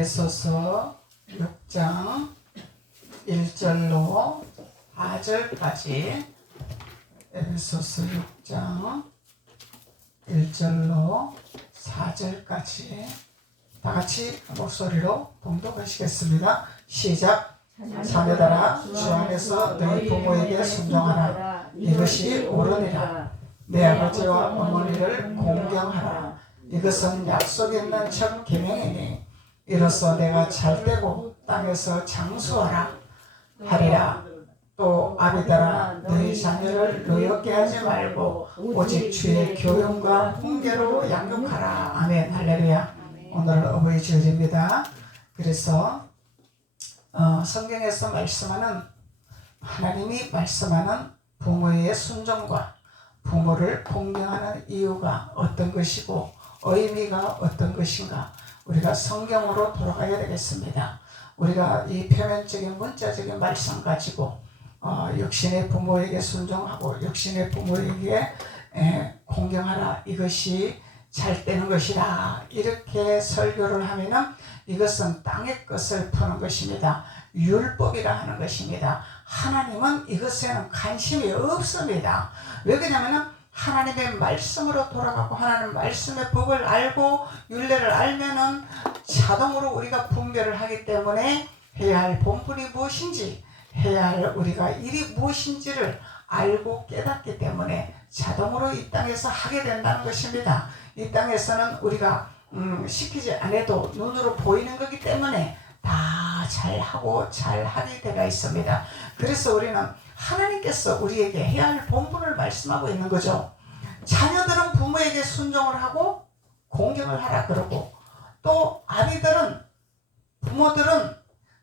에베소서 6장 1절로 4절까지 에베소서 6장 1절로 4절까지 다 같이 목소리로 봉독하시겠습니다. 시작. 자녀들아 주 안에서 너희 부모에게 순종하라. 이것이 옳으니라. 내 아버지와 어머니를 공경하라. 이것은 약속 있는 첫 계명이니 이로써 내가 잘되고 땅에서 장수하라 하리라. 또 아비들아 너희 자녀를 노엽게 하지 말고 오직 주의 교훈과 훈계로 양육하라. 아멘. 할렐루야. 오늘 어버이 주일입니다. 그래서 성경에서 말씀하는 하나님이 말씀하는 부모의 순종과 부모를 공경하는 이유가 어떤 것이고 의미가 어떤 것인가 우리가 성경으로 돌아가야 되겠습니다. 우리가 이 표면적인 문자적인 말씀 가지고 육신의 부모에게 순종하고 육신의 부모에게 공경하라. 이것이 잘 되는 것이라 이렇게 설교를 하면은 이것은 땅의 것을 푸는 것입니다. 율법이라 하는 것입니다. 하나님은 이것에는 관심이 없습니다. 왜 그러냐면은 하나님의 말씀으로 돌아가고 하나님 말씀의 법을 알고 율례를 알면은 자동으로 우리가 분별을 하기 때문에 해야 할 본분이 무엇인지 해야 할 우리가 일이 무엇인지를 알고 깨닫기 때문에 자동으로 이 땅에서 하게 된다는 것입니다. 이 땅에서는 우리가 시키지 않아도 눈으로 보이는 거기 때문에 다 잘하고 잘하게 되어 있습니다. 그래서 우리는 하나님께서 우리에게 해야 할 본분을 말씀하고 있는 거죠. 자녀들은 부모에게 순종을 하고 공경을 하라 그러고 또 아비들은 부모들은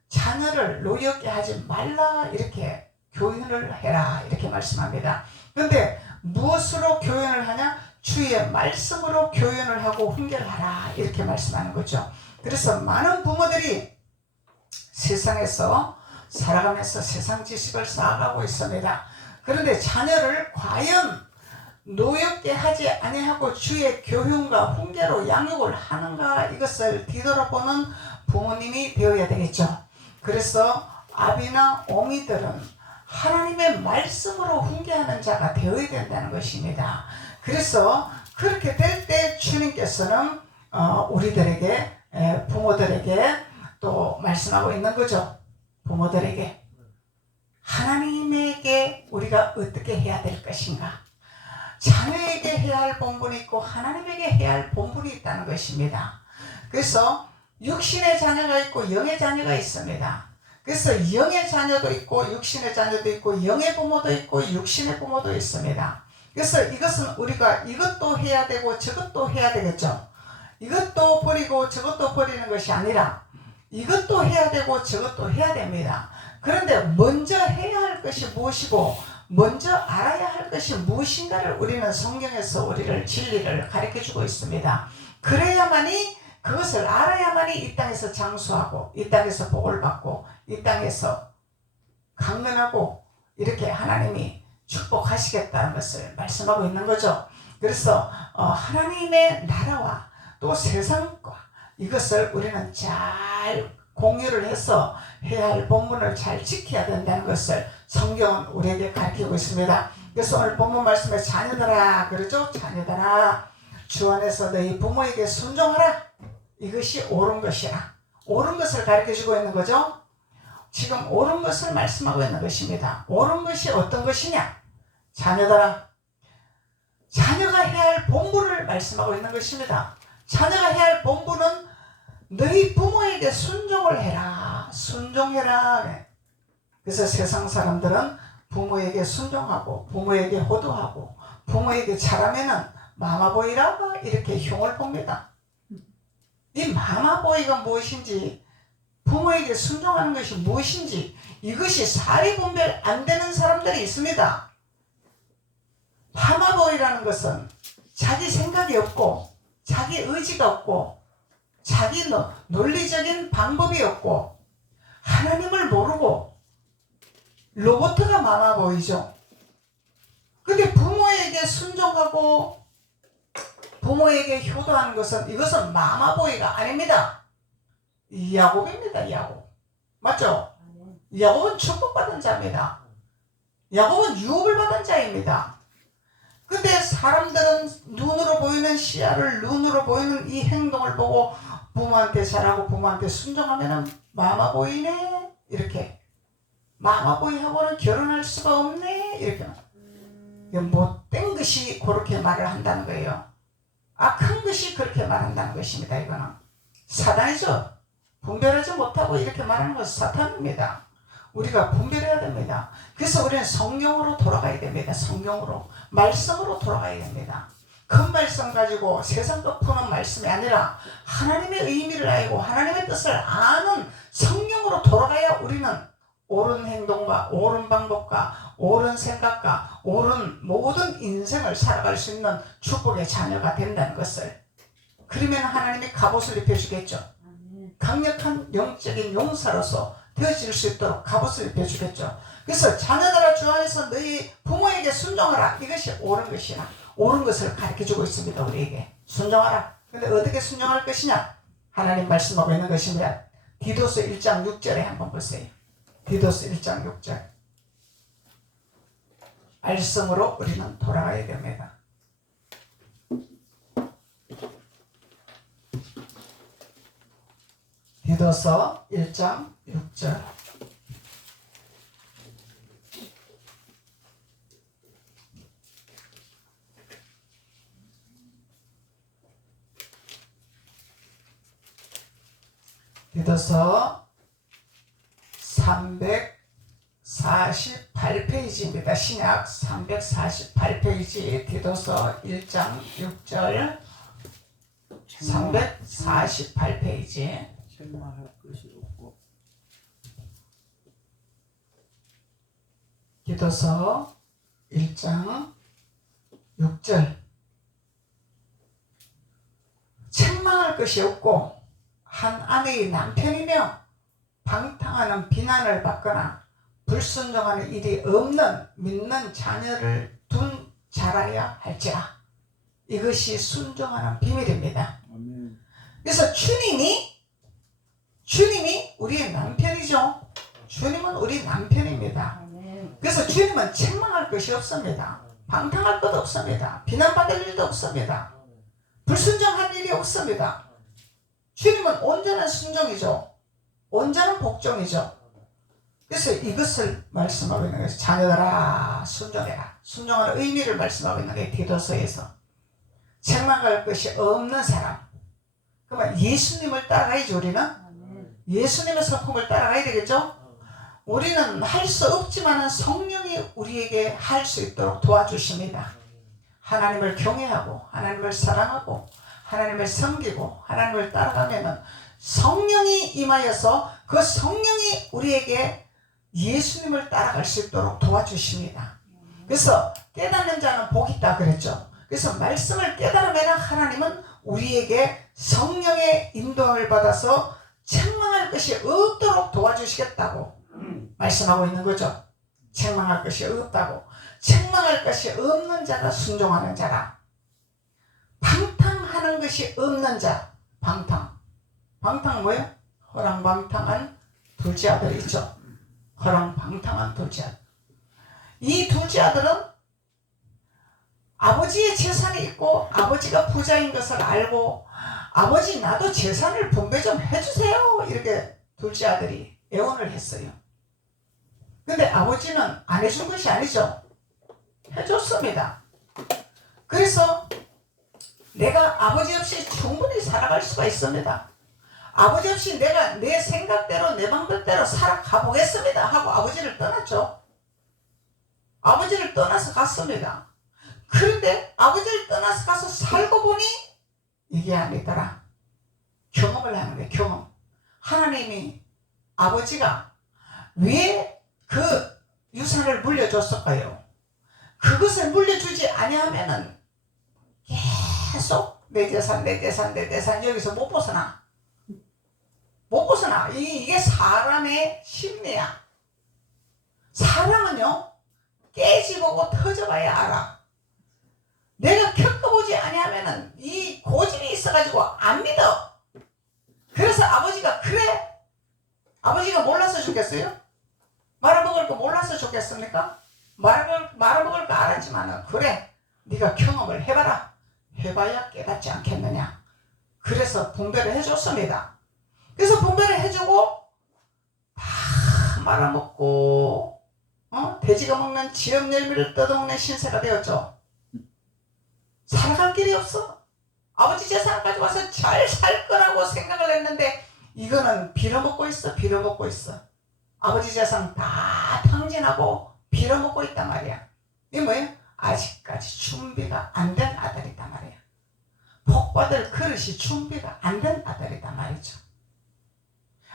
자녀를 노엽게 하지 말라 이렇게 교훈을 해라 이렇게 말씀합니다. 그런데 무엇으로 교훈을 하냐? 주의 말씀으로 교훈을 하고 훈계를 하라 이렇게 말씀하는 거죠. 그래서 많은 부모들이 세상에서 살아가면서 세상 지식을 쌓아가고 있습니다. 그런데 자녀를 과연 노엽게 하지 아니하고 주의 교훈과 훈계로 양육을 하는가 이것을 뒤돌아보는 부모님이 되어야 되겠죠. 그래서 아비나 어미들은 하나님의 말씀으로 훈계하는 자가 되어야 된다는 것입니다. 그래서 그렇게 될 때 주님께서는 우리들에게 부모들에게 또 말씀하고 있는 거죠. 부모들에게 하나님에게 우리가 어떻게 해야 될 것인가. 자녀에게 해야 할 본분이 있고 하나님에게 해야 할 본분이 있다는 것입니다. 그래서 육신의 자녀가 있고 영의 자녀가 있습니다. 그래서 영의 자녀도 있고 육신의 자녀도 있고 영의 부모도 있고 육신의 부모도 있습니다. 그래서 이것은 우리가 이것도 해야 되고 저것도 해야 되겠죠. 이것도 버리고 저것도 버리는 것이 아니라 이것도 해야 되고 저것도 해야 됩니다. 그런데 먼저 해야 할 것이 무엇이고 먼저 알아야 할 것이 무엇인가를 우리는 성경에서 우리를 진리를 가르쳐주고 있습니다. 그래야만이 그것을 알아야만이 이 땅에서 장수하고 이 땅에서 복을 받고 이 땅에서 강건하고 이렇게 하나님이 축복하시겠다는 것을 말씀하고 있는 거죠. 그래서 하나님의 나라와 또 세상과 이것을 우리는 잘 공유를 해서 해야 할 본분을 잘 지켜야 된다는 것을 성경은 우리에게 가르치고 있습니다. 그래서 오늘 본문 말씀에 자녀들아 그러죠. 자녀들아 주 안에서 너희 부모에게 순종하라. 이것이 옳은 것이라. 옳은 것을 가르쳐주고 있는 거죠. 지금 옳은 것을 말씀하고 있는 것입니다. 옳은 것이 어떤 것이냐? 자녀들아 자녀가 해야 할 본분을 말씀하고 있는 것입니다. 자녀가 해야 할 본분은 너희 부모에게 순종을 해라. 순종해라. 그래서 세상 사람들은 부모에게 순종하고 부모에게 호도하고 부모에게 잘하면은 마마보이라 이렇게 흉을 봅니다. 이 마마보이가 무엇인지 부모에게 순종하는 것이 무엇인지 이것이 사리분별 안 되는 사람들이 있습니다. 마마보이라는 것은 자기 생각이 없고 자기 의지가 없고 자기 논리적인 방법이 없고 하나님을 모르고 로봇가 마마보이죠. 근데 부모에게 순종하고 부모에게 효도하는 것은 이것은 마마보이가 아닙니다. 야곱입니다. 야곱. 맞죠? 야곱은 축복받은 자입니다. 야곱은 유업을 받은 자입니다. 근데 사람들은 눈으로 보이는 시야를, 눈으로 보이는 이 행동을 보고 부모한테 잘하고 부모한테 순종하면은 마마보이네 이렇게, 마마보이하고는 결혼할 수가 없네 이렇게, 못된 것이 그렇게 말을 한다는 거예요. 악한 것이 그렇게 말한다는 것입니다. 이거는 사단이죠. 분별하지 못하고 이렇게 말하는 것은 사탄입니다. 우리가 분별해야 됩니다. 그래서 우리는 성령으로 돌아가야 됩니다. 성령으로, 말씀으로 돌아가야 됩니다. 큰 말씀 가지고 세상도 푸는 말씀이 아니라 하나님의 의미를 알고 하나님의 뜻을 아는 성령으로 돌아가야 우리는 옳은 행동과 옳은 방법과 옳은 생각과 옳은 모든 인생을 살아갈 수 있는 축복의 자녀가 된다는 것을, 그러면 하나님이 갑옷을 입혀주겠죠. 강력한 영적인 용사로서 되어질 수 있도록 갑옷을 입혀주겠죠. 그래서 자녀들아 주 안에서 너희 부모에게 순종하라. 이것이 옳은 것이나 옳은 것을 가르쳐주고 있습니다. 우리에게 순종하라. 근데 어떻게 순종할 것이냐? 하나님 말씀하고 있는 것입니다. 디도서 1장 6절에 한번 보세요. 디도서 1장 6절. 말씀으로 우리는 돌아가야 됩니다. 디도서 1장 6절. 디도서 348페이지입니다. 신약 348페이지 디도서 1장 6절 348페이지. 책망할 것이 없고. 디도서 1장 6절. 책망할 것이 없고 한 아내의 남편이며 방탕하는 비난을 받거나 불순종하는 일이 없는 믿는 자녀를 둔 자라야 할지라. 이것이 순종하는 비밀입니다. 아멘. 그래서 주님이 우리의 남편이죠. 주님은 우리 남편입니다. 그래서 주님은 책망할 것이 없습니다. 방탕할 것 없습니다. 비난받을 일도 없습니다. 불순종할 일이 없습니다. 주님은 온전한 순종이죠. 온전한 복종이죠. 그래서 이것을 말씀하고 있는 것이 자녀들아 순종해라. 순종하는 의미를 말씀하고 있는 게 디도서에서 책망할 것이 없는 사람. 그러면 예수님을 따라가야죠. 우리는 예수님의 성품을 따라가야 되겠죠. 우리는 할 수 없지만 성령이 우리에게 할 수 있도록 도와주십니다. 하나님을 경외하고 하나님을 사랑하고 하나님을 섬기고 하나님을 따라가면 성령이 임하여서 그 성령이 우리에게 예수님을 따라갈 수 있도록 도와주십니다. 그래서 깨닫는 자는 복이 있다 그랬죠. 그래서 말씀을 깨달으면 하나님은 우리에게 성령의 인도를 받아서 책망할 것이 없도록 도와주시겠다고 말씀하고 있는 거죠. 책망할 것이 없다고. 책망할 것이 없는 자가 순종하는 자라. 방탕하는 것이 없는 자. 방탕 뭐예요? 허랑방탕한 둘째 아들 있죠. 허랑방탕한 둘째 아들. 이 둘째 아들은 아버지의 재산이 있고 아버지가 부자인 것을 알고 아버지 나도 재산을 분배 좀 해주세요. 이렇게 둘째 아들이 애원을 했어요. 근데 아버지는 안 해준 것이 아니죠. 해줬습니다. 그래서 내가 아버지 없이 충분히 살아갈 수가 있습니다. 아버지 없이 내가 내 생각대로 내 방법대로 살아가 보겠습니다 하고 아버지를 떠났죠. 아버지를 떠나서 갔습니다. 그런데 아버지를 떠나서 가서 살고 보니 이게 아니더라. 경험을 하는 거예요. 경험. 하나님이 아버지가 왜 그 유산을 물려줬을까요? 그것을 물려주지 아니하면은 계속 내 재산 여기서 못 벗어나. 이게 사람의 심리야. 사람은요 깨지보고 터져봐야 알아. 내가 겪어보지 아니하면은 이 고집이 있어가지고 안 믿어. 그래서 아버지가 그래 아버지가 몰라서 죽겠어요? 말아먹을 거 몰라서 죽겠습니까? 말아먹을 거 알았지만은 그래 네가 경험을 해봐라. 해봐야 깨닫지 않겠느냐. 그래서 분배를 해줬습니다. 그래서 분배를 해주고 다 말아먹고 돼지가 먹는 지엽 열매를 뜯어먹는 신세가 되었죠. 살아갈 길이 없어. 아버지 재산을 가져와서 잘 살 거라고 생각을 했는데 이거는 빌어먹고 있어. 빌어먹고 있어. 아버지 재산 다 탕진하고 빌어먹고 있단 말이야. 이게 뭐예요? 아직까지 준비가 안 된 아들이단 말이야. 복받을 그릇이 준비가 안 된 아들이단 말이죠.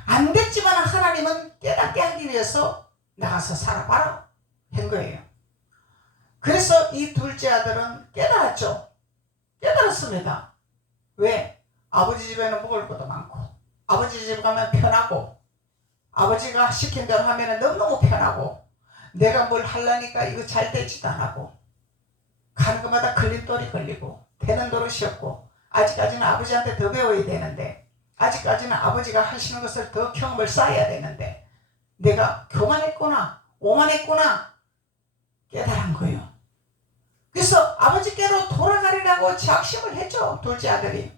안 됐지만 하나님은 깨닫게 하기 위해서 나가서 살아봐라 한 거예요. 그래서 이 둘째 아들은 깨달았죠. 깨달았습니다. 왜? 아버지 집에는 먹을 것도 많고 아버지 집 가면 편하고 아버지가 시킨 대로 하면 너무너무 편하고 내가 뭘 하려니까 이거 잘 되지도 않고 가는 것마다 걸림돌이 걸리고 되는 도로시 없고 아직까지는 아버지한테 더 배워야 되는데 아직까지는 아버지가 하시는 것을 더 경험을 쌓아야 되는데 내가 교만했구나 오만했구나 깨달은 거예요. 그래서 아버지께로 돌아가리라고 작심을 했죠. 둘째 아들이.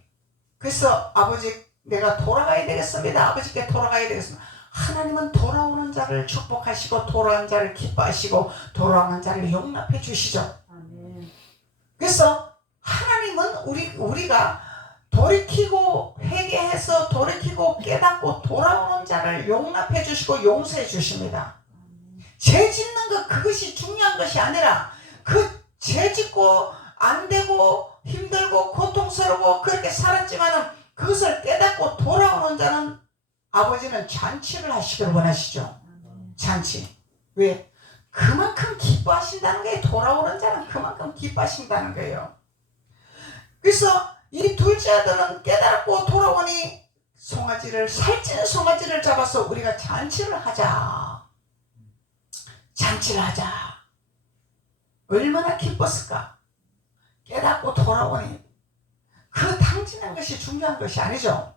그래서 아버지 내가 돌아가야 되겠습니다. 아버지께 돌아가야 되겠습니다. 하나님은 돌아오는 자를 축복하시고 돌아오는 자를 기뻐하시고 돌아오는 자를 용납해 주시죠. 아멘. 그래서 하나님은 우리가 돌이키고 회개해서 돌이키고 깨닫고 돌아오는 자를 용납해 주시고 용서해 주십니다. 죄 짓는 것 그것이 중요한 것이 아니라 그 죄 짓고 안 되고 힘들고 고통스러워 그렇게 살았지만은 그것을 깨닫고 돌아오는 자는 아버지는 잔치를 하시길 원하시죠. 잔치. 왜? 그만큼 기뻐하신다는 거예요. 돌아오는 자는 그만큼 기뻐하신다는 거예요. 그래서 이 둘째 아들은 깨닫고 돌아오니 살찐 송아지를 잡아서 우리가 잔치를 하자. 잔치를 하자. 얼마나 기뻤을까? 깨닫고 돌아오니 그 탕진한 것이 중요한 것이 아니죠.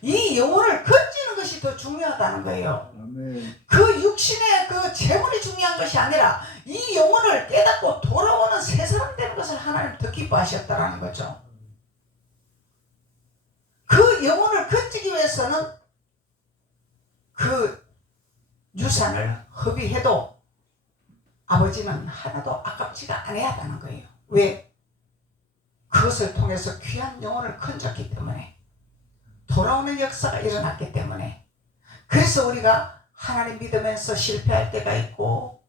이 영혼을 건지는 것이 더 중요하다는 거예요. 아멘. 그 육신의 그 재물이 중요한 것이 아니라 이 영혼을 깨닫고 돌아오는 새 사람 되는 것을 하나님 더 기뻐하셨다라는 거죠. 그 영혼을 건지기 위해서는 그 유산을 허비해도 아버지는 하나도 아깝지가 않아야 한다는 거예요. 왜? 그것을 통해서 귀한 영혼을 건졌기 때문에 돌아오는 역사가 일어났기 때문에 그래서 우리가 하나님 믿으면서 실패할 때가 있고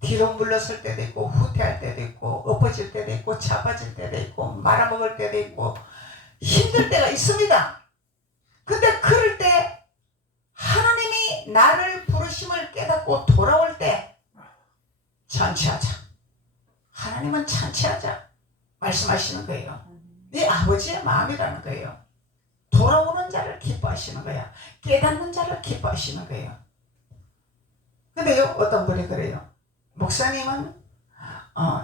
뒤로 물러설 때도 있고 후퇴할 때도 있고 엎어질 때도 있고 자빠질 때도 있고 말아먹을 때도 있고 힘들 때가 있습니다. 근데 그럴 때 하나님이 나를 부르심을 깨닫고 돌아올 때 잔치하자. 하나님은 잔치하자 말씀하시는 거예요. 네 아버지의 마음이라는 거예요. 돌아오는 자를 기뻐하시는 거야. 깨닫는 자를 기뻐하시는 거예요. 근데요 어떤 분이 그래요. 목사님은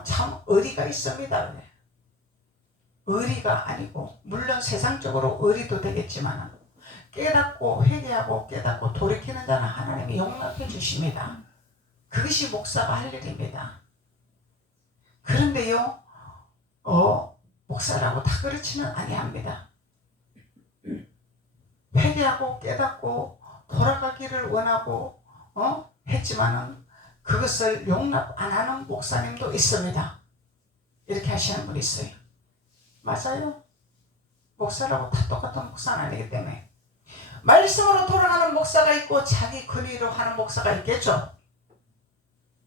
참 의리가 있습니다. 의리가 아니고 물론 세상적으로 의리도 되겠지만 깨닫고 회개하고 깨닫고 돌이키는 자는 하나님이 용납해 주십니다. 그것이 목사가 할 일입니다. 그런데요 목사라고 다 그렇지는 아니합니다. 회개하고 깨닫고 돌아가기를 원하고 했지만은 그것을 용납 안 하는 목사님도 있습니다. 이렇게 하시는 분이 있어요. 맞아요. 목사라고 다 똑같은 목사는 아니기 때문에 말씀으로 돌아가는 목사가 있고 자기 권위로 하는 목사가 있겠죠.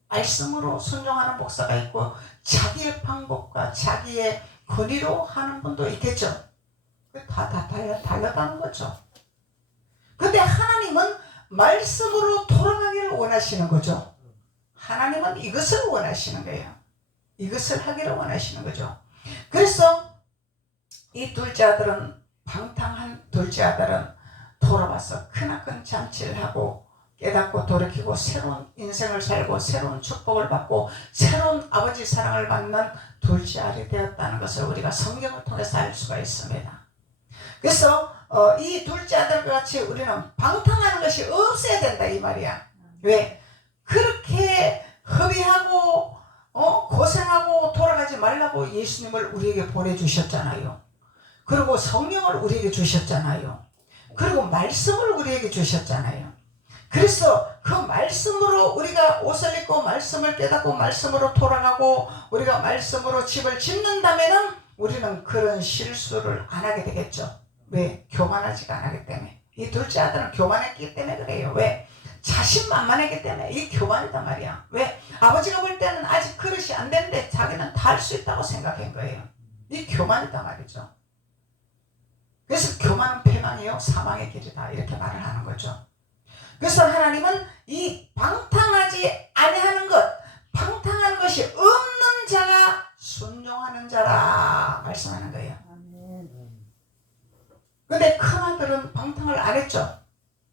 말씀으로 순종하는 목사가 있고 자기의 방법과 자기의 권위로 하는 분도 있겠죠. 다 달랐다는 거죠. 근데 하나님은 말씀으로 돌아가기를 원하시는 거죠. 하나님은 이것을 원하시는 거예요. 이것을 하기를 원하시는 거죠. 그래서 이 둘째 아들은 방탕한 둘째 아들은 돌아와서 크나큰 잔치를 하고 깨닫고 돌이키고 새로운 인생을 살고 새로운 축복을 받고 새로운 아버지 사랑을 받는 둘째 아들이 되었다는 것을 우리가 성경을 통해서 알 수가 있습니다. 그래서 이 둘째 아들과 같이 우리는 방탕하는 것이 없어야 된다 이 말이야. 왜? 그렇게 허비하고 고생하고 돌아가지 말라고 예수님을 우리에게 보내주셨잖아요. 그리고 성령을 우리에게 주셨잖아요. 그리고 말씀을 우리에게 주셨잖아요. 그래서 그 말씀으로 우리가 옷을 입고 말씀을 깨닫고 말씀으로 돌아가고 우리가 말씀으로 집을 짓는다면은 우리는 그런 실수를 안 하게 되겠죠. 왜? 교만하지가 않기 때문에. 이 둘째 아들은 교만했기 때문에 그래요. 왜? 자신만만하기 때문에 이 교만이단 말이야. 왜? 아버지가 볼 때는 아직 그릇이 안 되는데 자기는 다 할 수 있다고 생각한 거예요. 이 교만이단 말이죠. 그래서 교만은 패망이요 사망의 길이다 이렇게 말을 하는 거죠. 그래서 하나님은 이 방탕하지 아니하는 것, 방탕하는 것이 없는 자가 순종하는 자라 말씀하는 거예요. 근데 큰아들은 방탕을 안 했죠.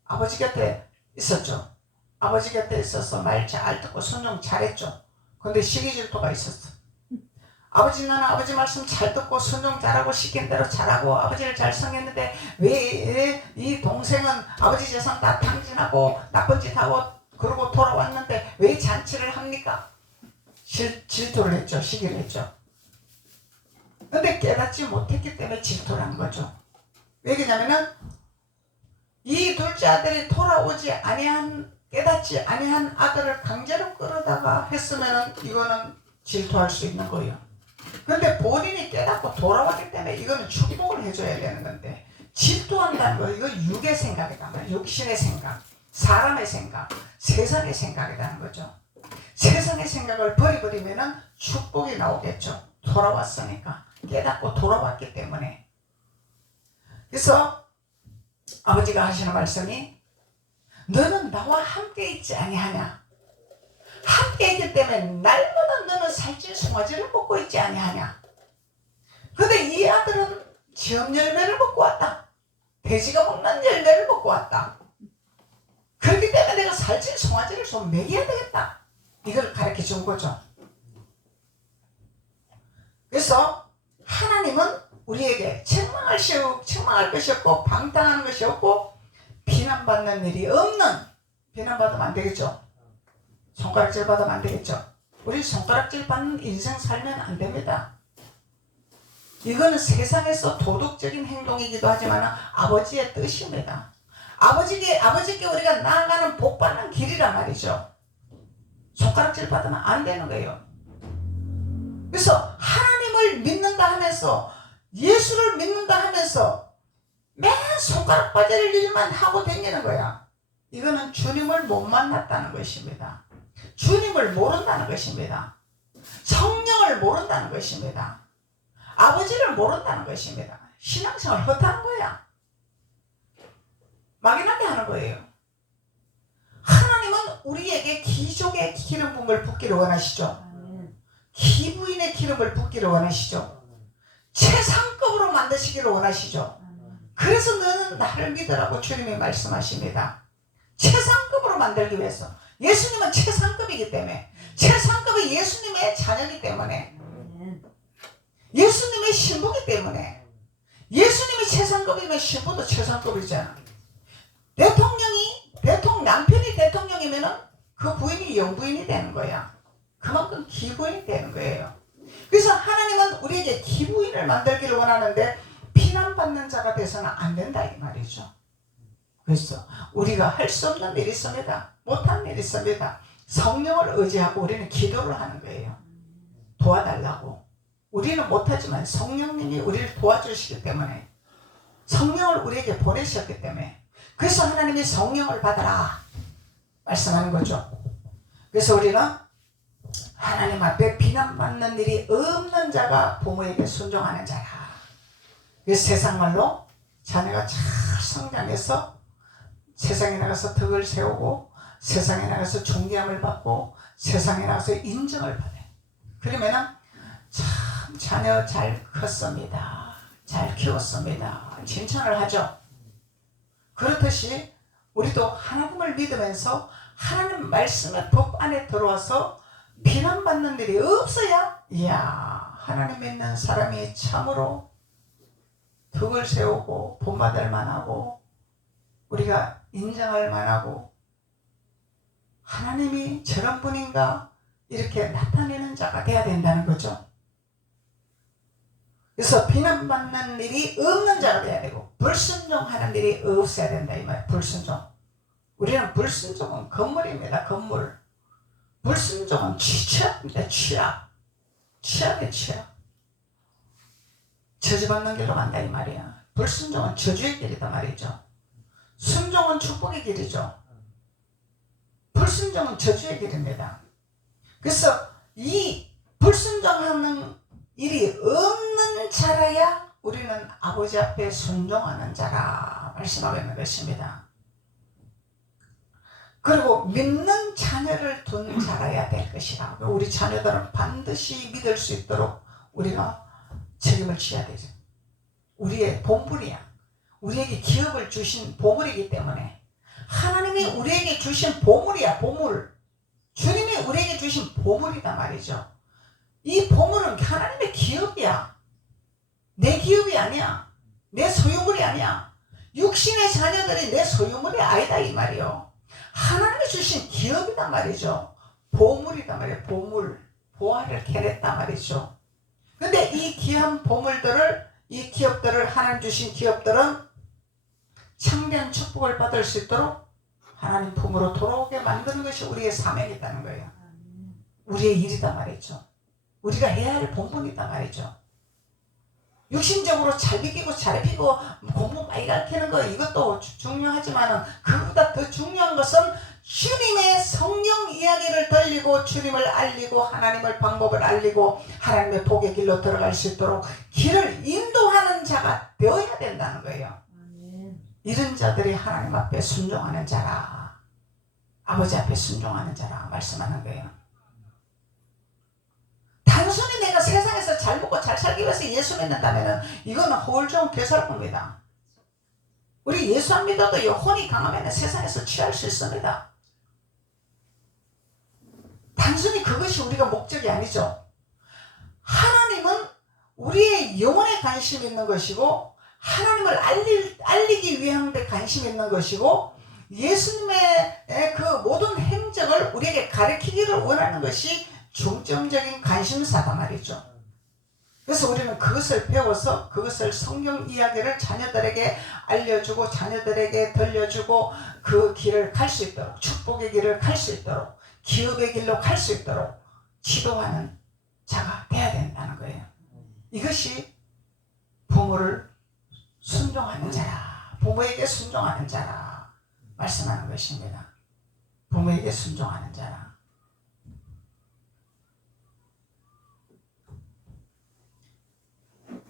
아버지 곁에 있었죠. 아버지 곁에 있어서 말 잘 듣고 순종 잘했죠. 근데 시기질투가 있었어. 아버지는 아버지 말씀 잘 듣고 순종 잘하고 시킨 대로 잘하고 아버지를 잘 섬겼는데 왜 이 동생은 아버지 재산 다 탕진하고 나쁜 짓 하고 그러고 돌아왔는데 왜 잔치를 합니까? 질투를 했죠. 시기를 했죠. 근데 깨닫지 못했기 때문에 질투를 한 거죠. 왜 그러냐면은 이 둘째 아들이 돌아오지 아니한 깨닫지 아니한 아들을 강제로 끌어다가 했으면은 이거는 질투할 수 있는 거예요. 근데 본인이 깨닫고 돌아왔기 때문에 이거는 축복을 해줘야 되는 건데 질투한다는 거 이거 육의 생각이다. 육신의 생각, 사람의 생각, 세상의 생각이라는 거죠. 세상의 생각을 버려버리면은 축복이 나오겠죠. 돌아왔으니까 깨닫고 돌아왔기 때문에. 그래서 아버지가 하시는 말씀이 너는 나와 함께 있지 아니하냐. 함께 있기 때문에 날마다 너는 살찐 송아지를 먹고 있지 아니하냐. 근데 이 아들은 지엄 열매를 먹고 왔다. 돼지가 먹는 열매를 먹고 왔다. 그렇기 때문에 내가 살찐 송아지를 좀 먹여야 되겠다. 이걸 가르쳐 준 거죠. 그래서 하나님은 우리에게 책망할 것이 없고 방탕하는 것이 없고 비난받는 일이 없는, 비난받으면 안 되겠죠. 손가락질 받으면 안 되겠죠. 우리 손가락질 받는 인생 살면 안 됩니다. 이거는 세상에서 도덕적인 행동이기도 하지만 아버지의 뜻입니다. 아버지께 우리가 나아가는 복 받는 길이란 말이죠. 손가락질 받으면 안 되는 거예요. 그래서 하나님을 믿는다 하면서 예수를 믿는다 하면서 맨 손가락 빠질 일만 하고 다니는 거야. 이거는 주님을 못 만났다는 것입니다. 주님을 모른다는 것입니다. 성령을 모른다는 것입니다. 아버지를 모른다는 것입니다. 신앙생활 헛하는 거야. 막연하게 하는 거예요. 하나님은 우리에게 기족의 기름 부음을 붓기를 원하시죠. 기부인의 기름을 붓기를 원하시죠. 최상급으로 만드시기를 원하시죠. 그래서 너는 나를 믿으라고 주님이 말씀하십니다. 최상급으로 만들기 위해서. 예수님은 최상급이기 때문에, 최상급이 예수님의 자녀이기 때문에, 예수님의 신부이기 때문에, 예수님이 최상급이면 신부도 최상급이잖아. 남편이 대통령이면은 그 부인이 영부인이 되는 거야. 그만큼 기부인이 되는 거예요. 그래서 하나님은 우리에게 기부인을 만들기를 원하는데 비난받는 자가 돼서는 안 된다 이 말이죠. 그래서 우리가 할 수 없는 일이 있습니다. 못한 일이 있습니다. 성령을 의지하고 우리는 기도를 하는 거예요. 도와달라고. 우리는 못하지만 성령님이 우리를 도와주시기 때문에, 성령을 우리에게 보내셨기 때문에, 그래서 하나님이 성령을 받아라 말씀하는 거죠. 그래서 우리는 하나님 앞에 비난받는 일이 없는 자가 부모에게 순종하는 자라. 그래서 세상 말로 자녀가 잘 성장해서 세상에 나가서 덕을 세우고 세상에 나가서 존귀함을 받고 세상에 나가서 인정을 받아요. 그러면은 참 자녀 잘 컸습니다. 잘 키웠습니다. 칭찬을 하죠. 그렇듯이 우리도 하나님을 믿으면서 하나님 말씀의 법 안에 들어와서 비난받는 일이 없어야 이야 하나님 믿는 사람이 참으로 덕을 세우고 본받을 만하고 우리가 인정할 만하고 하나님이 저런 분인가 이렇게 나타내는 자가 돼야 된다는 거죠. 그래서 비난받는 일이 없는 자가 돼야 되고 불순종하는 일이 없어야 된다 이 말. 불순종. 우리는 불순종은 건물입니다. 건물. 불순종은 취약입니다. 취약. 취약의 취약. 저주받는 길로 간다 이 말이야. 불순종은 저주의 길이다 말이죠. 순종은 축복의 길이죠. 불순종은 저주의 길입니다. 그래서 이 불순종하는 일이 없는 자라야 우리는 아버지 앞에 순종하는 자라 말씀하고 있는 것입니다. 그리고 믿는 자녀를 둔 자라야 될 것이라. 우리 자녀들은 반드시 믿을 수 있도록 우리가 책임을 져야 되죠. 우리의 본분이야. 우리에게 기업을 주신 보물이기 때문에 하나님이 우리에게 주신 보물이야. 보물. 주님이 우리에게 주신 보물이다 말이죠. 이 보물은 하나님의 기업이야. 내 기업이 아니야. 내 소유물이 아니야. 육신의 자녀들이 내 소유물이 아니다 이 말이요. 하나님이 주신 기업이다 말이죠. 보물이다 말이에요. 보물. 보화를 캐냈다 말이죠. 근데 이 귀한 보물들을, 이 기업들을, 하나님 주신 기업들은 참된 축복을 받을 수 있도록 하나님 품으로 돌아오게 만드는 것이 우리의 사명이라는 거예요. 우리의 일이다 말이죠. 우리가 해야 할 본분이다 말이죠. 육신적으로 잘 비키고 잘 피고 공부 많이 가르치는 거 이것도 중요하지만 그보다 더 중요한 것은 주님의 성령 이야기를 들리고 주님을 알리고 하나님을 방법을 알리고 하나님의 복의 길로 들어갈 수 있도록 길을 인도하는 자가 되어야 된다는 거예요. 이런 자들이 하나님 앞에 순종하는 자라, 아버지 앞에 순종하는 자라 말씀하는 거예요. 단순히 내가 세상에서 잘 먹고 잘 살기 위해서 예수 믿는다면 이거는 허울 좋은 괴살입니다. 우리 예수 안 믿어도 혼이 강하면 세상에서 취할 수 있습니다. 단순히 그것이 우리가 목적이 아니죠. 하나님은 우리의 영혼에 관심 있는 것이고 하나님을 알리기 위한 데 관심 있는 것이고 예수님의 그 모든 행적을 우리에게 가르치기를 원하는 것이 중점적인 관심사다 말이죠. 그래서 우리는 그것을 배워서 그것을 성경 이야기를 자녀들에게 알려주고 자녀들에게 들려주고 그 길을 갈 수 있도록 축복의 길을 갈 수 있도록 기업의 길로 갈 수 있도록 지도하는 자가 돼야 된다는 거예요. 이것이 부모를 순종하는 자라, 부모에게 순종하는 자라 말씀하는 것입니다. 부모에게 순종하는 자라.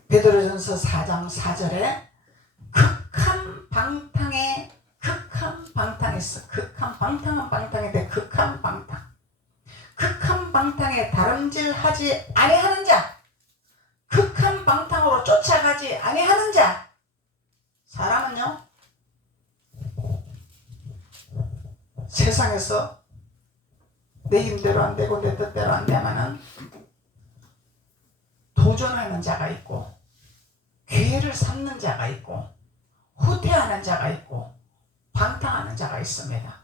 베드로전서 4장 4절에 극한 방탕에 있어. 극한 방탕은 방탕인데 극한 방탕에 다름질하지 아니하는 자, 극한 방탕으로 쫓아가지 아니하는 자. 사람은요 세상에서 내 힘대로 안 되고 내 뜻대로 안 되면은 도전하는 자가 있고 기회를 삼는 자가 있고 후퇴하는 자가 있고 방탕하는 자가 있습니다.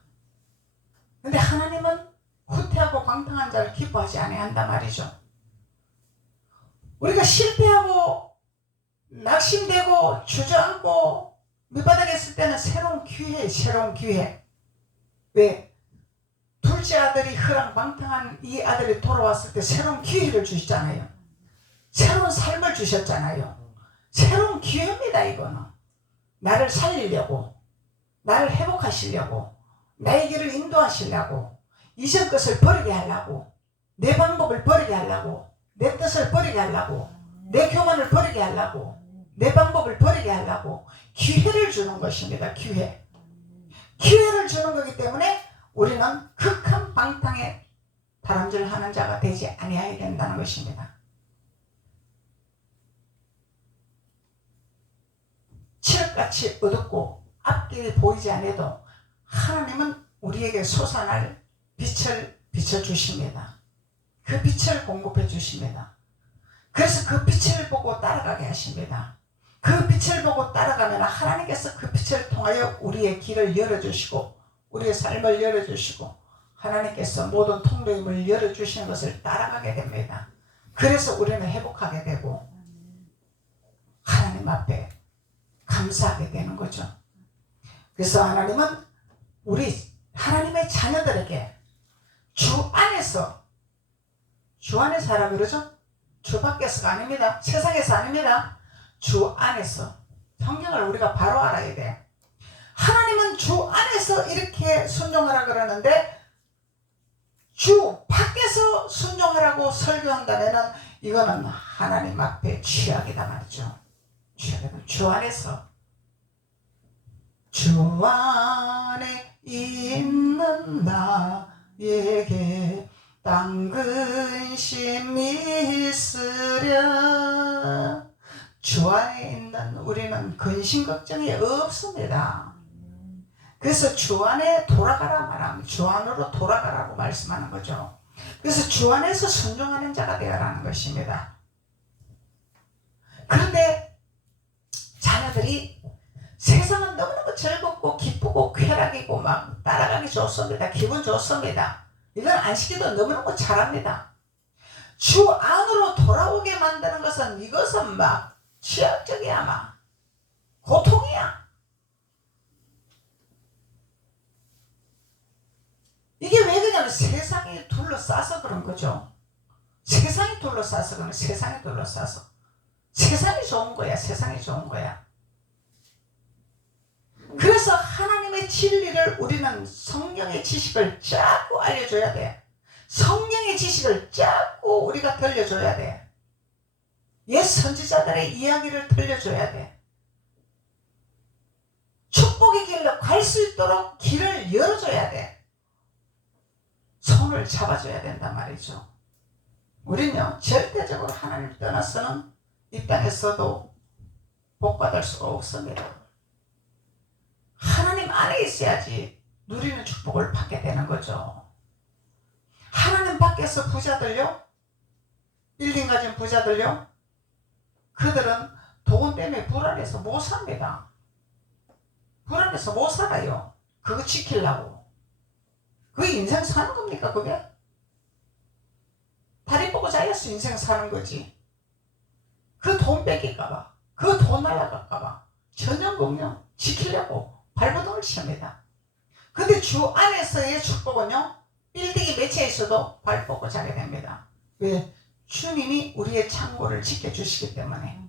근데 하나님은 후퇴하고 방탕한 자를 기뻐하지 아니한단 말이죠. 우리가 실패하고 낙심되고 주저앉고 밑바닥에 있을 때는 새로운 기회. 왜? 둘째 아들이 허랑방탕한 이 아들이 돌아왔을 때 새로운 기회를 주시잖아요. 새로운 삶을 주셨잖아요. 새로운 기회입니다. 이거는 나를 살리려고, 나를 회복하시려고, 나의 길을 인도하시려고, 이전 것을 버리게 하려고, 내 방법을 버리게 하려고, 내 뜻을 버리게 하려고, 내 교만을 버리게 하려고, 내 방법을 버리게 하려고 기회를 주는 것입니다. 기회를 주는 거기 때문에 우리는 극한 방탕에 다람질하는 자가 되지 아니해야 된다는 것입니다. 칠흑같이 어둡고 앞길이 보이지 않아도 하나님은 우리에게 솟아날 빛을 비춰주십니다. 그 빛을 공급해 주십니다. 그래서 그 빛을 보고 따라가게 하십니다. 그 빛을 보고 따라가면 하나님께서 그 빛을 통하여 우리의 길을 열어주시고 우리의 삶을 열어주시고 하나님께서 모든 통로임을 열어주시는 것을 따라가게 됩니다. 그래서 우리는 회복하게 되고 하나님 앞에 감사하게 되는 거죠. 그래서 하나님은 우리 하나님의 자녀들에게 주 안에서 하라 그러죠? 주 밖에서가 아닙니다. 세상에서 아닙니다. 주 안에서. 성경을 우리가 바로 알아야 돼요. 하나님은 주 안에서 이렇게 순종하라 그러는데 주 밖에서 순종하라고 설교한다면 이거는 하나님 앞에 취약이다 말이죠. 취약이다. 주 안에서. 주 안에 있는 나에게 딴 근심이 있으랴. 주 안에 있는 우리는 근심 걱정이 없습니다. 그래서 주 안에 돌아가라 말합니다. 주 안으로 돌아가라고 말씀하는 거죠. 그래서 주 안에서 순종하는 자가 되어라는 것입니다. 그런데 자녀들이 세상은 너무너무 즐겁고 기쁘고 쾌락이고 막 따라가기 좋습니다. 기분 좋습니다. 이건 안 시켜도 너무너무 잘합니다. 주 안으로 돌아오게 만드는 것은 이것은 막 취약적이야 막 고통이야. 이게 왜 그러냐면 세상이 둘러싸서 그런 거죠. 세상이 둘러싸서 그런 세상이 둘러싸서 세상이 좋은 거야. 세상이 좋은 거야. 그래서 하나님의 진리를 우리는 성경의 지식을 자꾸 알려줘야 돼. 성경의 지식을 자꾸 우리가 들려줘야 돼. 옛 선지자들의 이야기를 들려줘야 돼. 축복의 길로 갈 수 있도록 길을 열어줘야 돼. 손을 잡아줘야 된단 말이죠. 우리는요 절대적으로 하나님을 떠나서는 이 땅에서도 복받을 수가 없습니다. 하나님 안에 있어야지 누리는 축복을 받게 되는 거죠. 하나님 밖에서 부자들요, 빌딩 가진 부자들요, 그들은 돈 때문에 불안해서 못 삽니다. 불안해서 못 살아요. 그거 지키려고. 그게 인생 사는 겁니까 그게? 다리 뻗고 자야서 인생 사는 거지. 그 돈 뺏길까봐, 그 돈 날아갈까봐 전념공명 지키려고 발버둥을 칩니다. 근데 주 안에서의 축복은요, 빌딩이 몇 채 있어도 발 뻗고 자게 됩니다. 왜? 주님이 우리의 창고를 지켜주시기 때문에,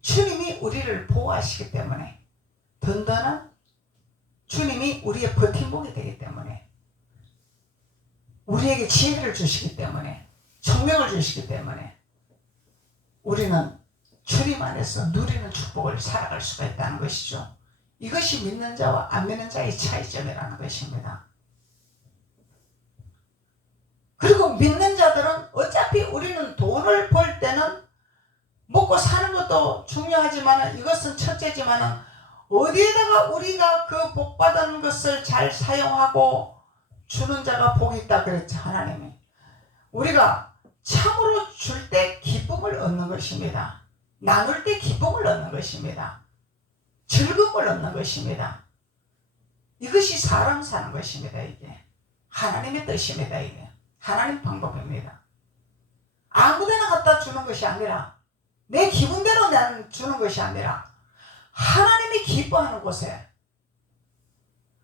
주님이 우리를 보호하시기 때문에, 든든한 주님이 우리의 버팀목이 되기 때문에, 우리에게 지혜를 주시기 때문에, 총명을 주시기 때문에 우리는 주님 안에서 누리는 축복을 살아갈 수가 있다는 것이죠. 이것이 믿는 자와 안 믿는 자의 차이점이라는 것입니다. 그리고 믿는 자들은 어차피 우리는 돈을 벌 때는 먹고 사는 것도 중요하지만 이것은 첫째지만 어디에다가 우리가 그 복받은 것을 잘 사용하고 주는 자가 복이 있다 그랬죠. 하나님이 우리가 참으로 줄 때 기쁨을 얻는 것입니다. 나눌 때 기쁨을 얻는 것입니다. 즐거움을 얻는 것입니다. 이것이 사람 사는 것입니다. 이게 하나님의 뜻입니다. 이게 하나님 방법입니다. 아무데나 갖다 주는 것이 아니라 내 기분대로 나는 주는 것이 아니라 하나님이 기뻐하는 곳에,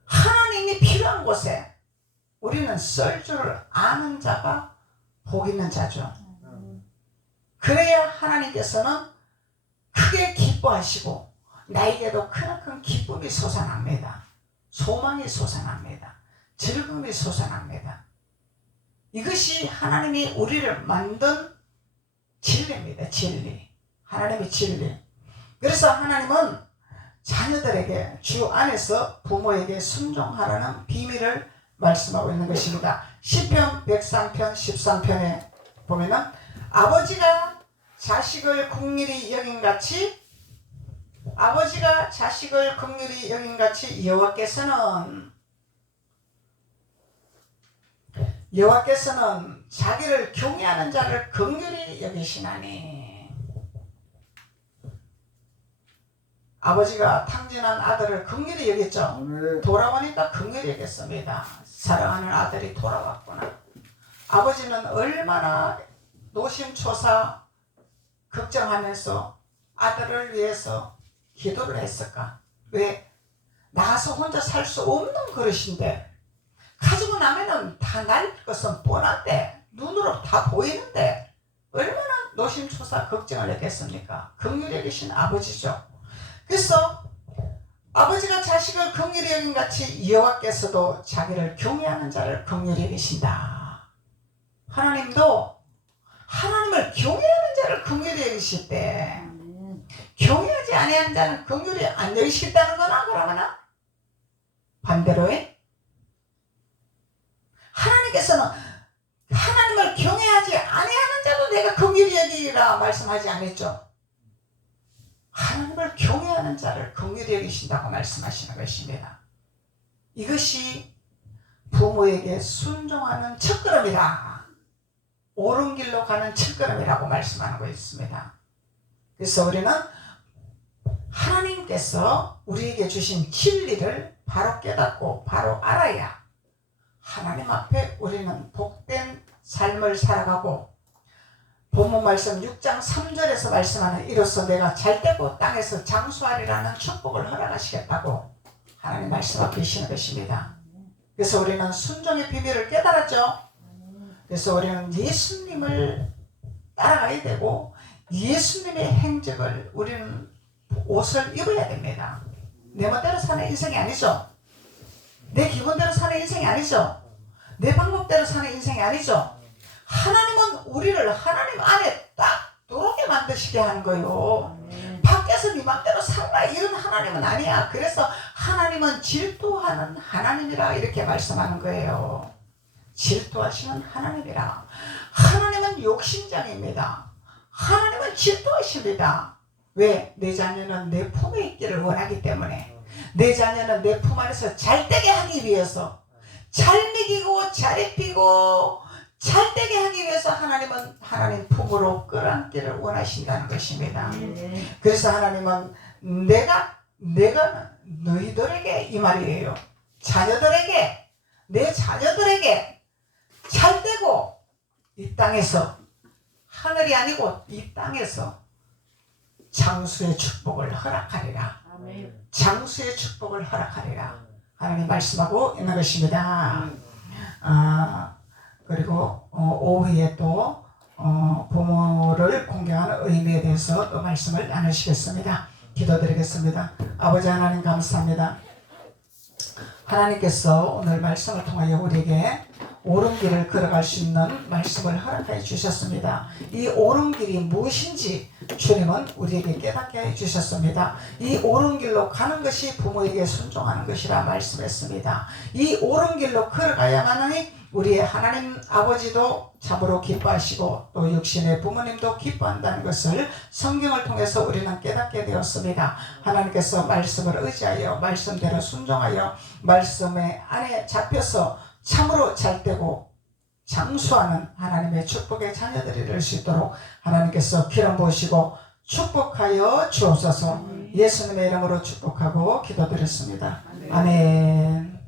하나님이 필요한 곳에 우리는 쓸 줄을 아는 자가 복 있는 자죠. 그래야 하나님께서는 크게 기뻐하시고 나에게도 크나큰 기쁨이 솟아납니다. 소망이 솟아납니다. 즐거움이 솟아납니다. 이것이 하나님이 우리를 만든 진리입니다. 진리. 하나님의 진리. 그래서 하나님은 자녀들에게 주 안에서 부모에게 순종하라는 비밀을 말씀하고 있는 것입니다. 시편 103편 13편에 보면은 아버지가 자식을 긍휼히 여긴같이 여호와께서는 자기를 경외하는 자를 긍휼히 여기시나니. 아버지가 탕진한 아들을 긍휼히 여겼죠. 아멘. 돌아오니까 긍휼히 여겼습니다. 사랑하는 아들이 돌아왔구나. 아버지는 얼마나 노심초사 걱정하면서 아들을 위해서 기도를 했을까? 왜? 나서 혼자 살 수 없는 그릇인데 가지고 나면은 다 날 것은 뻔한데 눈으로 다 보이는데 얼마나 노심초사 걱정을 했겠습니까? 긍휼히 여기신 아버지죠. 그래서 아버지가 자식을 긍휼히 여긴 같이 여호와께서도 자기를 경외하는 자를 긍휼히 여기신다. 하나님도 하나님을 경외하는 자를 긍휼히 여기실 때 경외하지 아니하는 자는 긍휼히 안 여기신다는 거나 그러면은 반대로 해? 하나님께서는 하나님을 경외하지 아니하는 자도 내가 긍휼히 여기라 말씀하지 않았죠. 하나님을 경외하는 자를 긍휼히 여기신다고 말씀하시는 것입니다. 이것이 부모에게 순종하는 첫걸음이다. 옳은 길로 가는 첫걸음이라고 말씀하고 있습니다. 그래서 우리는 하나님께서 우리에게 주신 진리를 바로 깨닫고 바로 알아야 하나님 앞에 우리는 복된 삶을 살아가고 본문 말씀 6장 3절에서 말씀하는 이로써 내가 잘되고 땅에서 장수하리라는 축복을 허락하시겠다고 하나님 말씀하고 계시는 것입니다. 그래서 우리는 순종의 비밀을 깨달았죠. 그래서 우리는 예수님을 따라가야 되고 예수님의 행적을 우리는 옷을 입어야 됩니다. 내 멋대로 사는 인생이 아니죠. 내 기분대로 사는 인생이 아니죠. 내 방법대로 사는 인생이 아니죠. 하나님은 우리를 하나님 안에 딱 들어오게 만드시게 하는 거예요. 밖에서 네 맘대로 살라 이런 하나님은 아니야. 그래서 하나님은 질투하는 하나님이라 이렇게 말씀하는 거예요. 질투하시는 하나님이라. 하나님은 욕심장입니다. 하나님은 질투하십니다. 왜? 내 자녀는 내 품에 있기를 원하기 때문에 내 자녀는 내 품 안에서 잘되게 하기 위해서 잘 먹이고 잘 입히고 잘되게 하기 위해서 하나님은 하나님 품으로 끌어안기를 원하신다는 것입니다. 그래서 하나님은 내가 너희들에게 이 말이에요. 자녀들에게 내 자녀들에게 잘되고 이 땅에서 하늘이 아니고 이 땅에서 장수의 축복을 허락하리라. 장수의 축복을 허락하리라. 하나님 말씀하고 있는 것입니다. 그리고 오후에 또 부모를 공경하는 의미에 대해서 또 말씀을 나누시겠습니다. 기도드리겠습니다. 아버지 하나님 감사합니다. 하나님께서 오늘 말씀을 통하여 우리에게 옳은 길을 걸어갈 수 있는 말씀을 허락해 주셨습니다. 이 옳은 길이 무엇인지 주님은 우리에게 깨닫게 해 주셨습니다. 이 옳은 길로 가는 것이 부모에게 순종하는 것이라 말씀했습니다. 이 옳은 길로 걸어가야만이 우리의 하나님 아버지도 참으로 기뻐하시고 또 육신의 부모님도 기뻐한다는 것을 성경을 통해서 우리는 깨닫게 되었습니다. 하나님께서 말씀을 의지하여 말씀대로 순종하여 말씀의 안에 잡혀서 참으로 잘되고 장수하는 하나님의 축복의 자녀들이 될 수 있도록 하나님께서 기름 부으시고 축복하여 주옵소서. 예수님의 이름으로 축복하고 기도드렸습니다. 아멘.